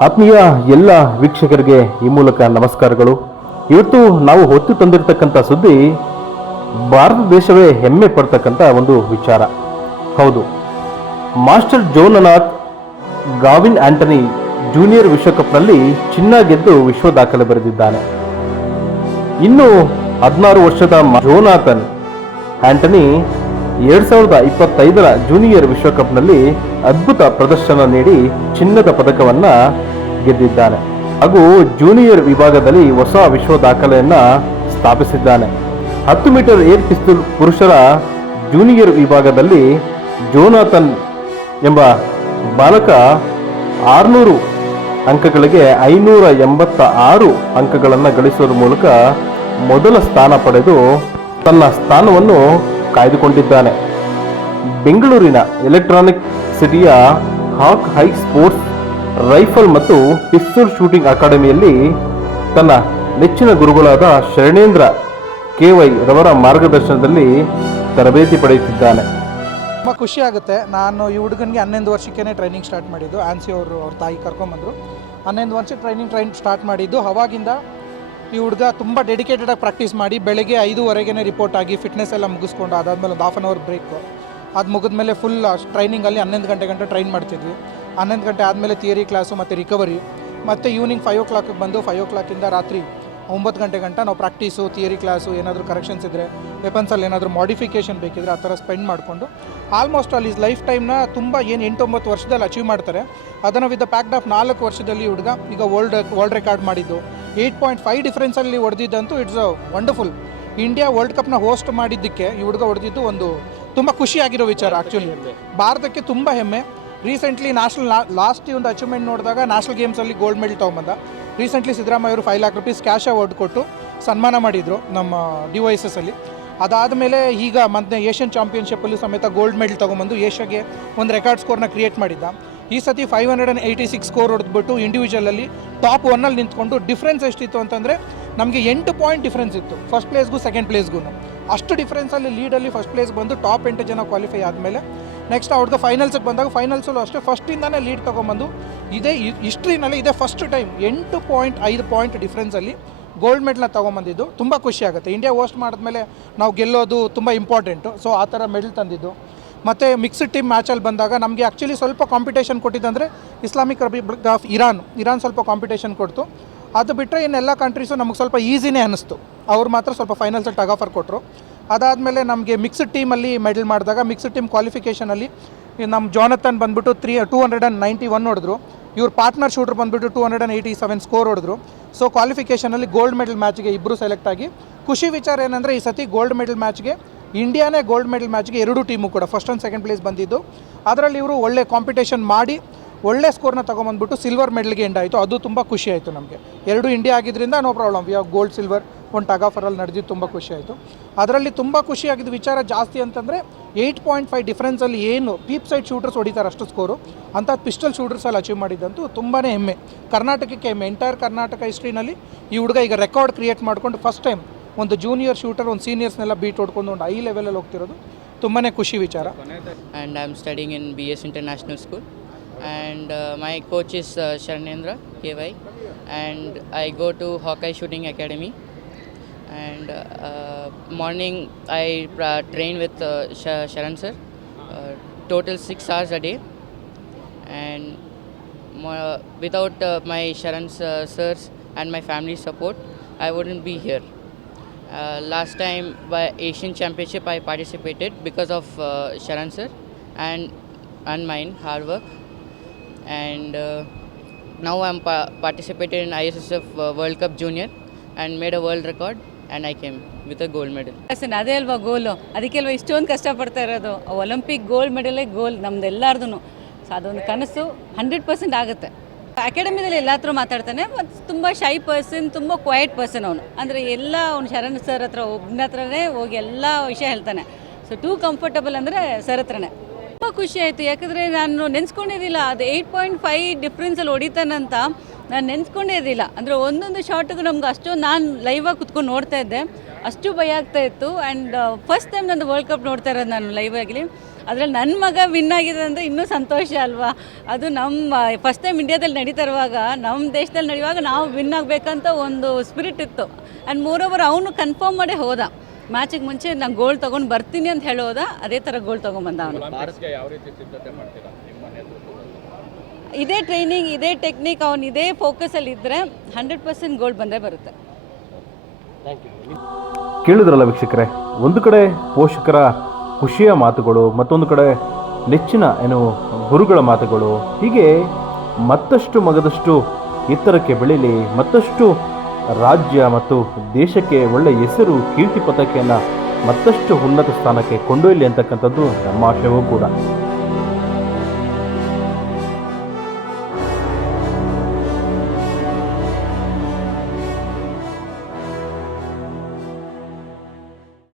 ಆತ್ಮೀಯ ಎಲ್ಲ ವೀಕ್ಷಕರಿಗೆ ಈ ಮೂಲಕ ನಮಸ್ಕಾರಗಳು. ಇವತ್ತು ನಾವು ಹೊತ್ತು ತಂದಿರತಕ್ಕಂಥ ಸುದ್ದಿ ಭಾರತ ದೇಶವೇ ಹೆಮ್ಮೆ ಪಡ್ತಕ್ಕಂಥ ಒಂದು ವಿಚಾರ. ಹೌದು, ಮಾಸ್ಟರ್ ಜೋನಾಥನ್ ಗಾವಿನ್ ಆಂಟನಿ ಜೂನಿಯರ್ ವಿಶ್ವಕಪ್ನಲ್ಲಿ ಚಿನ್ನ ಗೆದ್ದು ವಿಶ್ವ ದಾಖಲೆ ಬರೆದಿದ್ದಾನೆ. ಇನ್ನು 16 ವರ್ಷದ ಜೋನಾಥನ್ ಆಂಟನಿ 2025ರ ಜೂನಿಯರ್ ವಿಶ್ವಕಪ್ನಲ್ಲಿ ಅದ್ಭುತ ಪ್ರದರ್ಶನ ನೀಡಿ ಚಿನ್ನದ ಪದಕವನ್ನ ಗೆದ್ದಿದ್ದಾನೆ ಹಾಗೂ ಜೂನಿಯರ್ ವಿಭಾಗದಲ್ಲಿ ಹೊಸ ವಿಶ್ವ ದಾಖಲೆಯನ್ನ ಸ್ಥಾಪಿಸಿದ್ದಾನೆ. 10 ಮೀಟರ್ ಏರ್ ಪಿಸ್ತೂಲ್ ಪುರುಷರ ಜೂನಿಯರ್ ವಿಭಾಗದಲ್ಲಿ ಜೋನಾಥನ್ ಎಂಬ ಬಾಲಕ 600 ಅಂಕಗಳಿಗೆ 586 ಅಂಕಗಳನ್ನು ಗಳಿಸುವ ಮೂಲಕ ಮೊದಲ ಸ್ಥಾನ ಪಡೆದು ತನ್ನ ಸ್ಥಾನವನ್ನು ಕಾಯ್ದುಕೊಂಡಿದ್ದಾನೆ. ಬೆಂಗಳೂರಿನ ಎಲೆಕ್ಟ್ರಾನಿಕ್ ಸಿಟಿಯ ಹಾಕ್ ಹೈ ಸ್ಪೋರ್ಟ್ಸ್ ರೈಫಲ್ ಮತ್ತು ಪಿಸ್ತೂಲ್ ಶೂಟಿಂಗ್ ಅಕಾಡೆಮಿಯಲ್ಲಿ ತನ್ನ ನೆಚ್ಚಿನ ಗುರುಗಳಾದ ಶರಣೇಂದ್ರ KY ರವರ ಮಾರ್ಗದರ್ಶನದಲ್ಲಿ ತರಬೇತಿ ಪಡೆಯುತ್ತಿದ್ದಾನೆ. ತುಂಬ ಖುಷಿ ಆಗುತ್ತೆ. ನಾನು ಈ ಹುಡುಗನಿಗೆ 11 ವರ್ಷಕ್ಕೇ ಟ್ರೈನಿಂಗ್ ಸ್ಟಾರ್ಟ್ ಮಾಡಿದ್ದು. ಆನ್ಸಿ ಅವರು ಅವ್ರ ತಾಯಿ ಕರ್ಕೊಂಬಂದರು. 11 ವರ್ಷಕ್ಕೆ ಟ್ರೈನಿಂಗ್ ಸ್ಟಾರ್ಟ್ ಮಾಡಿದ್ದು. ಅವಾಗಿಂದ ಈ ಹುಡುಗ ತುಂಬ ಡೆಡಿಕೇಟೆಡಾಗಿ ಪ್ರಾಕ್ಟೀಸ್ ಮಾಡಿ ಬೆಳಗ್ಗೆ 5:30ಗೆ ರಿಪೋರ್ಟ್ ಆಗಿ ಫಿಟ್ನೆಸ್ ಎಲ್ಲ ಮುಗಿಸ್ಕೊಂಡು ಅದಾದಮೇಲೆ ಒಂದು 1/2 ಅವರ್ ಬ್ರೇಕು. ಅದು ಮುಗಿದ್ಮೇಲೆ ಫುಲ್ ಟ್ರೈನಿಂಗಲ್ಲಿ 11 ಗಂಟೆ ಟ್ರೈನ್ ಮಾಡ್ತಿದ್ವಿ. 11 ಗಂಟೆ ಆದಮೇಲೆ ಥಿಯರಿ ಕ್ಲಾಸು ಮತ್ತು ರಿಕವರಿ, ಮತ್ತು ಈವ್ನಿಂಗ್ 5 o'clock ಬಂದು 5 o'clock ರಾತ್ರಿ 9 ಗಂಟೆ ನಾವು ಪ್ರಾಕ್ಟೀಸು, ಥಿಯರಿ ಕ್ಲಾಸು, ಏನಾದರೂ ಕರೆಕ್ಷನ್ಸ್ ಇದ್ದರೆ, ವೆಪನ್ಸಲ್ಲಿ ಏನಾದರೂ ಮಾಡಿಫಿಕೇಷನ್ ಬೇಕಿದ್ರೆ ಆ ಥರ ಸ್ಪೆಂಡ್ ಮಾಡಿಕೊಂಡು ಆಲ್ಮೋಸ್ಟ್ ಆಲ್ ಈಸ್ ಲೈಫ್ ಟೈಮ್ನ ತುಂಬ ಏನು 8-9 ವರ್ಷದಲ್ಲಿ ಅಚೀವ್ ಮಾಡ್ತಾರೆ. ಅದನ್ನು ವಿತ್ ದ ಪ್ಯಾಕ್ಡ್ ಆಫ್ 4 ವರ್ಷದಲ್ಲಿ ಹುಡುಗ ಈಗ ವರ್ಲ್ಡ್ ರೆಕಾರ್ಡ್ ಮಾಡಿದ್ದು 8.5 ಡಿಫ್ರೆನ್ಸಲ್ಲಿ ಹೊಡೆದಿದ್ದಂತೂ it's a wonderful. India world ಕಪ್ನ ಹೋಸ್ಟ್ ಮಾಡಿದ್ದಕ್ಕೆ ಈ ಹುಡುಗ ಹೊಡೆದಿದ್ದು ಒಂದು ತುಂಬ ಖುಷಿಯಾಗಿರೋ ವಿಚಾರ. ಆ್ಯಕ್ಚುಲಿ ಭಾರತಕ್ಕೆ ತುಂಬ ಹೆಮ್ಮೆ. ರೀಸೆಂಟ್ಲಿ ಲಾಸ್ಟ್ ಒಂದು ಅಚೀವ್ಮೆಂಟ್ ನೋಡಿದಾಗ ನ್ಯಾಷನಲ್ ಗೇಮ್ಸಲ್ಲಿ ಗೋಲ್ಡ್ ಮೆಡಲ್ ತೊಗೊಂಬಂದ. ರೀಸೆಂಟ್ಲಿ ಸಿದ್ದರಾಮಯ್ಯ ಅವರು 5 lakh rupees ಕ್ಯಾಶ್ ಅವಾರ್ಡ್ ಕೊಟ್ಟು ಸನ್ಮಾನ ಮಾಡಿದರು ನಮ್ಮ DYSS ಅಲ್ಲಿ. ಅದಾದಮೇಲೆ ಈಗ ಮತ್ತೆ ಏಷ್ಯನ್ ಚಾಂಪಿಯನ್ಶಿಪ್ಪಲ್ಲೂ ಸಮೇತ ಗೋಲ್ಡ್ ಮೆಡಲ್ ತೊಗೊಂಬಂದು ಏಷ್ಯಾಗೆ ಒಂದು ರೆಕಾರ್ಡ್ ಸ್ಕೋರ್ನ ಕ್ರಿಯೇಟ್ ಮಾಡಿದ್ದ. ಈ ಸತಿ 586 ಸ್ಕೋರ್ ಹೊಡೆದ್ಬಿಟ್ಟು ಇಂಡಿವಿಜುವಲಲ್ಲಿ ಟಾಪ್ 1 ನಿಂತ್ಕೊಂಡು ಡಿಫ್ರೆನ್ಸ್ ಎಷ್ಟಿತ್ತು ಅಂತಂದರೆ ನಮಗೆ 8 ಪಾಯಿಂಟ್ ಡಿಫ್ರೆನ್ಸ್ ಇತ್ತು ಫಸ್ಟ್ ಪ್ಲೇಸ್ಗೂ ಸೆಕೆಂಡ್ ಪ್ಲೇಸ್ಗೂ. ಅಷ್ಟು ಡಿಫ್ರೆನ್ಸಲ್ಲಿ ಲೀಡಲ್ಲಿ ಫಸ್ಟ್ ಪ್ಲೇಸ್ ಬಂದು ಟಾಪ್ 8 ಜನ ಕ್ವಾಲಿಫೈ ಆದಮೇಲೆ ನೆಕ್ಸ್ಟ್ ಅವ್ರದ್ದು ಫೈನಲ್ಸಿಗೆ ಬಂದಾಗ ಫೈನಲ್ಸಲ್ಲೂ ಅಷ್ಟೇ ಫಸ್ಟಿಂದಾನೇ ಲೀಡ್ ತೊಗೊಂಬಂದು ಇದೇ ಹಿಸ್ಟ್ರಿನಲ್ಲಿ ಇದೇ ಫಸ್ಟ್ ಟೈಮ್ 8.5 ಪಾಯಿಂಟ್ ಡಿಫ್ರೆನ್ಸಲ್ಲಿ ಗೋಲ್ಡ್ ಮೆಡಲ್ನ ತೊಗೊಂಬಂದಿದ್ದು. ತುಂಬ ಖುಷಿ ಆಗುತ್ತೆ. ಇಂಡಿಯಾ ಹೋಸ್ಟ್ ಮಾಡಿದ್ಮೇಲೆ ನಾವು ಗೆಲ್ಲೋದು ತುಂಬ ಇಂಪಾರ್ಟೆಂಟು. ಸೊ ಆ ಥರ ಮೆಡಲ್ ತಂದಿದ್ದು. ಮತ್ತು ಮಿಕ್ಸ್ಡ್ ಟೀಮ್ ಮ್ಯಾಚಲ್ಲಿ ಬಂದಾಗ ನಮಗೆ ಆ್ಯಕ್ಚುಲಿ ಸ್ವಲ್ಪ ಕಾಂಪಿಟೇಷನ್ ಕೊಟ್ಟಿದ್ದಂದರೆ ಇಸ್ಲಾಮಿಕ್ ರಿಪಬ್ಲಿಕ್ ಆಫ್ ಇರಾನ್ ಸ್ವಲ್ಪ ಕಾಂಪಿಟೇಷನ್ ಕೊಡ್ತು. ಅದು ಬಿಟ್ಟರೆ ಇನ್ನೆಲ್ಲ ಕಂಟ್ರೀಸು ನಮಗೆ ಸ್ವಲ್ಪ ಈಸಿನೇ ಅನ್ನಿಸ್ತು. ಅವ್ರು ಮಾತ್ರ ಸ್ವಲ್ಪ ಫೈನಲ್ಸಲ್ಲಿ ಟಗ್ ಆಫರ್ ಕೊಟ್ಟರು. ಅದಾದಮೇಲೆ ನಮಗೆ ಮಿಕ್ಸ್ಡ್ ಟೀಮಲ್ಲಿ ಮೆಡಲ್ ಮಾಡಿದಾಗ ಮಿಕ್ಸ್ಡ್ ಟೀಮ್ ಕ್ವಾಲಿಫಿಕೇಷನಲ್ಲಿ ನಮ್ಮ ಜೋನಾಥನ್ ಬಂದುಬಿಟ್ಟು 291 ಹೊಡೆದ್ರು. ಇವ್ರ ಪಾರ್ಟ್ನರ್ ಶೂಟರ್ ಬಂದುಬಿಟ್ಟು 287 ಸ್ಕೋರ್ ಹೊಡೆದ್ರು. ಸೊ ಕ್ವಾಲಿಫಿಕೇಷನಲ್ಲಿ ಗೋಲ್ಡ್ ಮೆಡಲ್ ಮ್ಯಾಚ್ಗೆ ಇಬ್ಬರು ಸೆಲೆಕ್ಟ್ ಆಗಿ ಖುಷಿ ವಿಚಾರ ಏನಂದರೆ ಈ ಸತಿ ಗೋಲ್ಡ್ ಮೆಡಲ್ ಮ್ಯಾಚ್ಗೆ ಇಂಡಿಯಾನೇ ಗೋಲ್ಡ್ ಮೆಡಲ್ ಮ್ಯಾಚ್ಗೆ 2 ಟೀಮು ಕೂಡ ಫಸ್ಟ್ ಆ್ಯಂಡ್ ಸೆಕೆಂಡ್ ಪ್ಲೇಸ್ ಬಂದಿದ್ದು. ಅದರಲ್ಲಿ ಇವರು ಒಳ್ಳೆ ಕಾಂಪಿಟೇಷನ್ ಮಾಡಿ ಒಳ್ಳೆ ಸ್ಕೋರ್ನ ತೊಗೊಂಬಂದ್ಬಿಟ್ಟು ಸಿಲ್ವರ್ ಮೆಡಲ್ಗೆ ಎಂಡ್ ಆಯಿತು. ಅದು ತುಂಬ ಖುಷಿ ಆಯಿತು ನಮಗೆ. 2 ಇಂಡಿಯಾ ಆಗಿದ್ದರಿಂದ no problem. We have gold silver ಒಂದು ಟಗ್ ಆಫರಲ್ಲಿ ನಡೆದಿದ್ದು ತುಂಬ ಖುಷಿ ಆಯಿತು. ಅದರಲ್ಲಿ ತುಂಬ ಖುಷಿಯಾಗಿದ್ದ ವಿಚಾರ ಜಾಸ್ತಿ ಅಂತಂದರೆ 8.5 ಡಿಫ್ರೆನ್ಸಲ್ಲಿ ಏನು ಪೀಪ್ ಸೈಡ್ ಶೂಟರ್ಸ್ ಹೊಡಿತಾರೆ ಅಷ್ಟು ಸ್ಕೋರು ಅಂಥದ್ದು ಪಿಸ್ಟಲ್ ಶೂಟರ್ಸಲ್ಲಿ ಅಚೀವ್ ಮಾಡಿದ್ದಂತೂ ತುಂಬಾ ಹೆಮ್ಮೆ. ಕರ್ನಾಟಕಕ್ಕೆ ಹೆಮ್ಮೆ. ಎಂಟೈರ್ ಕರ್ನಾಟಕ ಹಿಸ್ಟ್ರಿನಲ್ಲಿ ಈ ಹುಡುಗ ಈಗ ರೆಕಾರ್ಡ್ ಕ್ರಿಯೇಟ್ ಮಾಡಿಕೊಂಡು ಫಸ್ಟ್ ಟೈಮ್ ಒಂದು ಜೂನಿಯರ್ ಶೂಟರ್ ಒಂದು ಸೀನಿಯರ್ಸ್ನೆಲ್ಲ ಬೀಟ್ ಹೊಡ್ಕೊಂಡು ಒಂದು ಹೈ ಲೆವೆಲಲ್ಲಿ ಹೋಗ್ತಿರೋದು ತುಂಬಾ ಖುಷಿ ವಿಚಾರ. And I am studying in BS International School and my coach is Sharanendra KY and I go to Hawkeye Shooting Academy and morning I train with Sharan sir total 6 hours a day and without my Sharan sirs and my family support I wouldn't be here. Last time by Asian Championship I participated because of Sharan sir and mine hard work and now I'm participated in ISSF World Cup Junior and made a world record and I came with a gold medal. ಅದೇ ಅಲ್ವಾ goal, ಅದಕ್ಕೆ ಅಲ್ವಾ ಇಷ್ಟೊಂದು ಕಷ್ಟಪಡ್ತಾ ಇರೋದು. Olympic gold ಮೆಡಲೇ ಗೋಲ್ ನಮ್ದು ಎಲ್ಲಾರ್ದು. So ಅದೊಂದು ಕನಸು 100% ಆಗುತ್ತೆ. ಅಕಾಡೆಮಿದಲ್ಲಿ ಎಲ್ಲ ಹತ್ರ ಮಾತಾಡ್ತಾನೆ. ಮತ್ತು ತುಂಬ ಶೈ ಪರ್ಸನ್, ತುಂಬ ಕ್ವೈಟ್ ಪರ್ಸನ್ ಅವನು. ಅಂದರೆ ಎಲ್ಲ ಅವ್ನು ಶರಣ್ ಸರ್ ಹತ್ರ ಒಬ್ಬನ ಹತ್ರನೇ ಹೋಗಿ ಎಲ್ಲ ವಿಷಯ ಹೇಳ್ತಾನೆ. ಸೊ ಟೂ ಕಂಫರ್ಟಬಲ್ ಅಂದರೆ ಸರ್ ಹತ್ರನೇ. ತುಂಬ ಖುಷಿ ಆಯಿತು. ಯಾಕಂದರೆ ನಾನು ನೆನೆಸ್ಕೊಂಡಿದ್ದಿಲ್ಲ ಅದು 8.5 ಡಿಫ್ರೆನ್ಸಲ್ಲಿ ಹೊಡಿತಾನಂತ. ನಾನು ನೆನೆಸ್ಕೊಂಡೇ ಇರಲಿಲ್ಲ. ಅಂದರೆ ಒಂದೊಂದು ಶಾರ್ಟಿಗೂ ನಮ್ಗೆ ಅಷ್ಟೊಂದು ನಾನು ಲೈವಾಗಿ ಕುತ್ಕೊಂಡು ನೋಡ್ತಾ ಇದ್ದೆ. ಅಷ್ಟು ಭಯ ಆಗ್ತಾಯಿತ್ತು. ಆ್ಯಂಡ್ ಫಸ್ಟ್ ಟೈಮ್ ನಾನು ವರ್ಲ್ಡ್ ಕಪ್ ನೋಡ್ತಾ ಇರೋದು ನಾನು ಲೈವ್ ಆಗಲಿ. ಅದರಲ್ಲಿ ನನ್ನ ಮಗ ವಿನ್ ಆಗಿದೆ ಅಂದರೆ ಇನ್ನೂ ಸಂತೋಷ ಅಲ್ವಾ. ಅದು ನಮ್ಮ ಫಸ್ಟ್ ಟೈಮ್ ಇಂಡಿಯಾದಲ್ಲಿ ನಡೀತಾ ಇರುವಾಗ, ನಮ್ಮ ದೇಶದಲ್ಲಿ ನಡೆಯುವಾಗ ನಾವು ವಿನ್ ಆಗಬೇಕಂತ ಒಂದು ಸ್ಪಿರಿಟ್ ಇತ್ತು. ಆ್ಯಂಡ್ ಮೋರೋವರ್ ಅವನು ಕನ್ಫರ್ಮ್ ಮಾಡೇ ಹೋದ. ಮ್ಯಾಚಿಗೆ ಮುಂಚೆ ನಾನು ಗೋಲ್ಡ್ ತೊಗೊಂಡು ಬರ್ತೀನಿ ಅಂತ ಹೇಳೋದ, ಅದೇ ಥರ ಗೋಲ್ಡ್ ತೊಗೊಂಬಂದ ಅವನು. ಇದೇ ಟ್ರೈನಿಂಗ್, ಇದೇ ಟೆಕ್ನಿಕ್, ಅವನು ಇದೇ ಫೋಕಸಲ್ಲಿ ಇದ್ದರೆ 100% ಗೋಲ್ಡ್ ಬಂದೇ ಬರುತ್ತೆ. ಕೇಳಿದ್ರಲ್ಲ ವೀಕ್ಷಕರೇ, ಒಂದು ಕಡೆ ಪೋಷಕರ ಖುಷಿಯ ಮಾತುಗಳು, ಮತ್ತೊಂದು ಕಡೆ ನೆಚ್ಚಿನ ಗುರುಗಳ ಮಾತುಗಳು, ಹೀಗೆ ಮತ್ತಷ್ಟು ಮಗದಷ್ಟು ಎತ್ತರಕ್ಕೆ ಬೆಳೀಲಿ, ಮತ್ತಷ್ಟು ರಾಜ್ಯ ಮತ್ತು ದೇಶಕ್ಕೆ ಒಳ್ಳೆಯ ಹೆಸರು, ಕೀರ್ತಿ ಪತಾಕೆಯನ್ನು ಮತ್ತಷ್ಟು ಉನ್ನತ ಸ್ಥಾನಕ್ಕೆ ಕೊಂಡೊಯ್ಯಲಿ ಅಂತಕ್ಕಂಥದ್ದು ನಮ್ಮ ಆಶಯವೂ ಕೂಡ.